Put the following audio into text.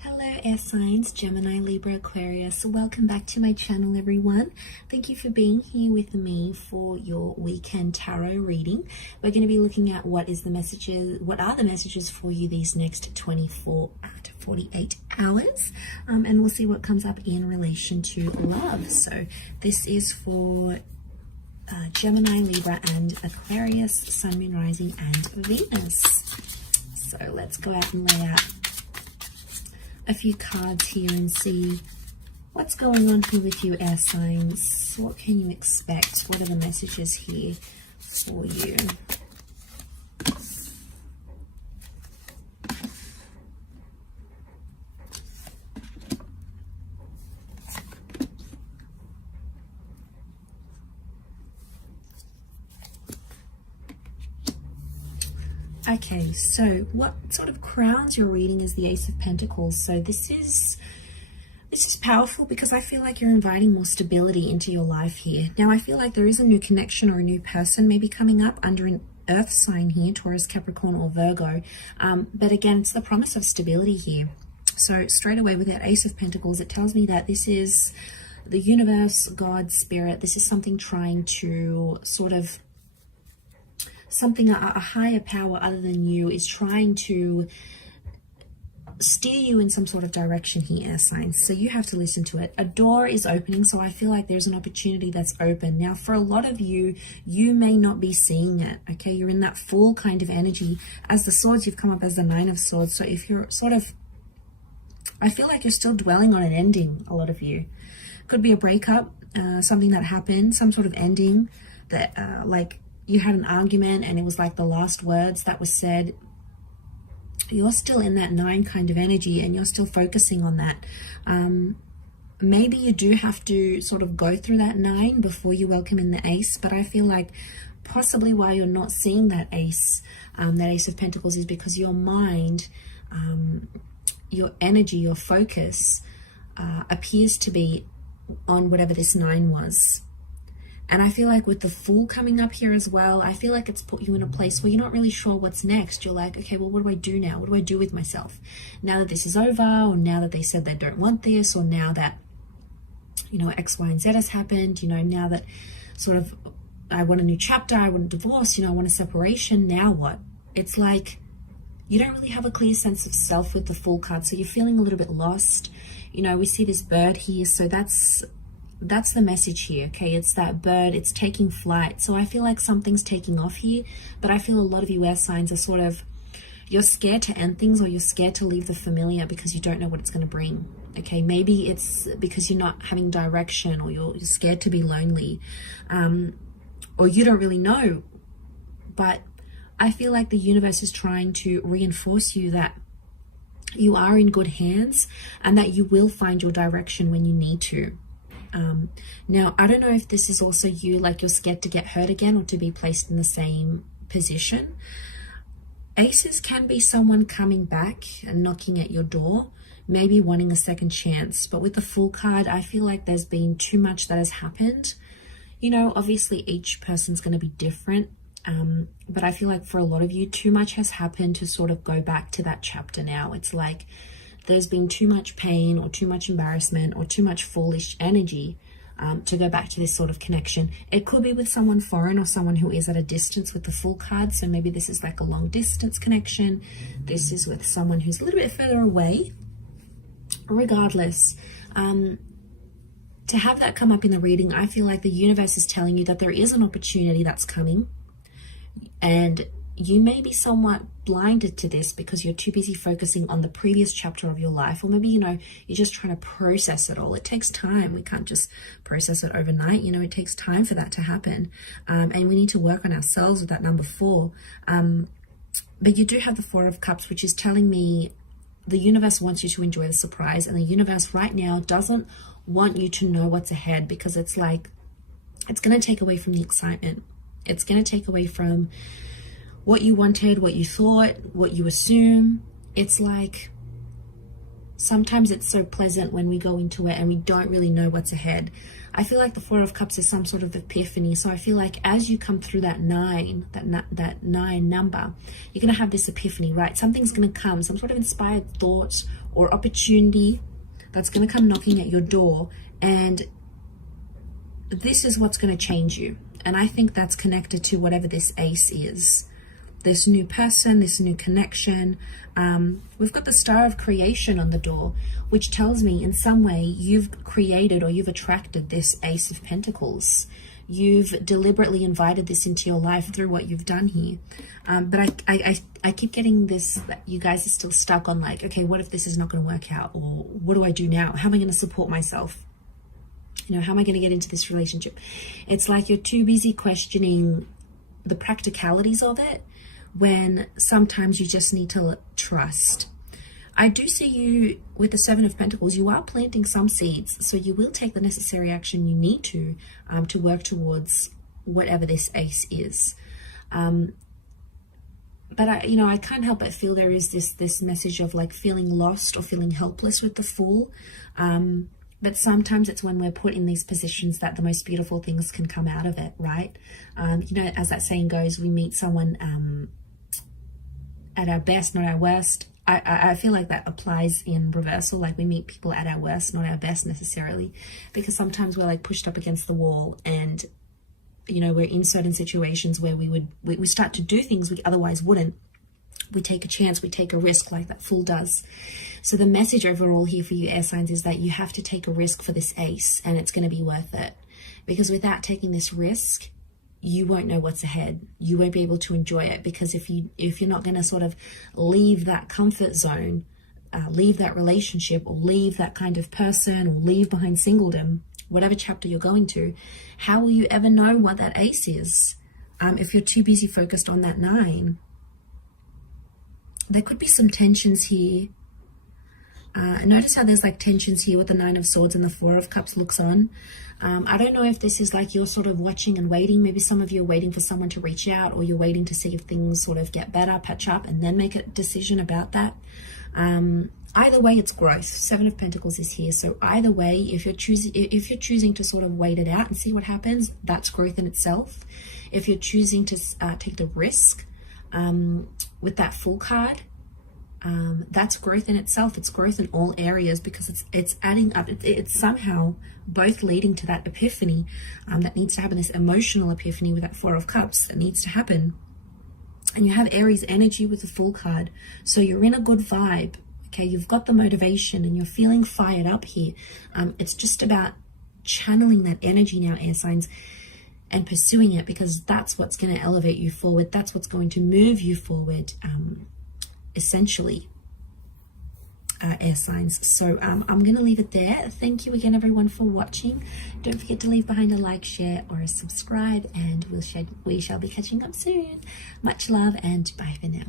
Hello air signs, Gemini, Libra, Aquarius. Welcome back to my channel, everyone. Thank you for being here with me for your weekend tarot reading. We're going to be looking at what are the messages for you these next 24 to 48 hours, and we'll see what comes up in relation to love. So this is for Gemini, Libra, and Aquarius, Sun, Moon, Rising, and Venus. So let's go out and lay out a few cards here and see what's going on here with you, air signs. What can you expect? What are the messages here for you? Okay, so what sort of crowns your reading is the Ace of Pentacles. So this is powerful because I feel like you're inviting more stability into your life here. Now, I feel like there is a new connection or a new person maybe coming up under an earth sign here, Taurus, Capricorn, or Virgo. But again, it's the promise of stability here. So straight away with that Ace of Pentacles, it tells me that this is the universe, God, spirit. This is something trying to sort of a higher power other than you is trying to steer you in some sort of direction here, air signs. So you have to listen to it. A door is opening, so I feel like there's an opportunity that's open. Now, for a lot of you, you may not be seeing it, okay? You're in that full kind of energy. As the swords, you've come up as the Nine of Swords. So if you're I feel like you're still dwelling on an ending, a lot of you. Could be a breakup, something that happened, some sort of ending that, like, you had an argument and it was like the last words that was said. You're still in that 9 kind of energy and you're still focusing on that. Maybe you do have to sort of go through that 9 before you welcome in the Ace, but I feel like possibly why you're not seeing that Ace of Pentacles is because your mind, your energy, your focus appears to be on whatever this 9 was. And I feel like with the Fool coming up here as well, I feel like it's put you in a place where you're not really sure what's next. You're like, okay, well, what do I do now? What do I do with myself? Now that this is over, or now that they said they don't want this, or now that, you know, X, Y, and Z has happened, you know, now that sort of I want a new chapter, I want a divorce, you know, I want a separation, now what? It's like you don't really have a clear sense of self with the Fool card, so you're feeling a little bit lost. You know, we see this bird here, so that's the message here, okay? It's that bird, it's taking flight. So I feel like something's taking off here, but I feel a lot of you air signs are sort of, you're scared to end things, or you're scared to leave the familiar because you don't know what it's going to bring, okay? Maybe it's because you're not having direction, or you're scared to be lonely, or you don't really know. But I feel like the universe is trying to reinforce you that you are in good hands and that you will find your direction when you need to. Now, I don't know if this is also you, like you're scared to get hurt again or to be placed in the same position. Aces can be someone coming back and knocking at your door, maybe wanting a second chance. But with the Fool card, I feel like there's been too much that has happened. You know, obviously each person's going to be different. But I feel like for a lot of you, too much has happened to sort of go back to that chapter now. It's like there's been too much pain or too much embarrassment or too much foolish energy to go back to this sort of connection. It could be with someone foreign or someone who is at a distance with the Fool card. So maybe this is like a long distance connection. This is with someone who's a little bit further away. Regardless, to have that come up in the reading, I feel like the universe is telling you that there is an opportunity that's coming. And you may be somewhat blinded to this because you're too busy focusing on the previous chapter of your life, or maybe, you know, you're just trying to process it all. It takes time. We can't just process it overnight. You know, it takes time for that to happen. And we need to work on ourselves with that number 4. But you do have the 4 of Cups, which is telling me the universe wants you to enjoy the surprise. And the universe right now doesn't want you to know what's ahead, because it's like, it's going to take away from the excitement. It's going to take away from what you wanted, what you thought, what you assume. It's like Sometimes it's so pleasant when we go into it and we don't really know what's ahead. I feel like the Four of Cups is some sort of epiphany. So I feel like as you come through that nine number, you're going to have this epiphany, right? Something's going to come, some sort of inspired thought or opportunity that's going to come knocking at your door. And this is what's going to change you. And I think that's connected to whatever this ace is. This new person, this new connection. We've got the Star of Creation on the door, which tells me in some way you've created or you've attracted this Ace of Pentacles. You've deliberately invited this into your life through what you've done here. But I keep getting this, that you guys are still stuck on like, okay, what if this is not going to work out? Or what do I do now? How am I going to support myself? You know, how am I going to get into this relationship? It's like you're too busy questioning the practicalities of it, when sometimes you just need to trust. I do see you with the Seven of Pentacles. You are planting some seeds, so you will take the necessary action you need to work towards whatever this ace is. But I can't help but feel there is this message of like feeling lost or feeling helpless with the Fool. But sometimes it's when we're put in these positions that the most beautiful things can come out of it, right? As that saying goes, we meet someone at our best, not our worst. I feel like that applies in reversal. Like we meet people at our worst, not our best necessarily, because sometimes we're like pushed up against the wall, and we're in certain situations where we start to do things we otherwise wouldn't. We take a chance, we take a risk like that Fool does. So the message overall here for you air signs is that you have to take a risk for this ace, and it's going to be worth it, because without taking this risk, you won't know what's ahead. You won't be able to enjoy it, because if you're not going to sort of leave that comfort zone, leave that relationship, or leave that kind of person, or leave behind singledom, whatever chapter you're going to, how will you ever know what that ace is if you're too busy focused on that 9? There could be some tensions here. Notice how there's like tensions here with the 9 of Swords and the 4 of Cups looks on. I don't know if this is like you're sort of watching and waiting. Maybe some of you are waiting for someone to reach out, or you're waiting to see if things sort of get better, patch up, and then make a decision about that. Either way, it's growth. 7 of Pentacles is here. So either way, if you're choosing to sort of wait it out and see what happens, that's growth in itself. If you're choosing to take the risk with that Fool card, that's growth in itself. It's growth in all areas, because it's adding up. It's somehow both leading to that epiphany that needs to happen, this emotional epiphany with that 4 of Cups that needs to happen. And you have Aries energy with the Fool card, so you're in a good vibe. Okay, you've got the motivation and you're feeling fired up here. It's just about channeling that energy now, air signs, and pursuing it, because that's what's going to elevate you forward. That's what's going to move you forward, essentially, air signs. So I'm going to leave it there. Thank you again, everyone, for watching. Don't forget to leave behind a like, share, or a subscribe, and we shall be catching up soon. Much love, and bye for now.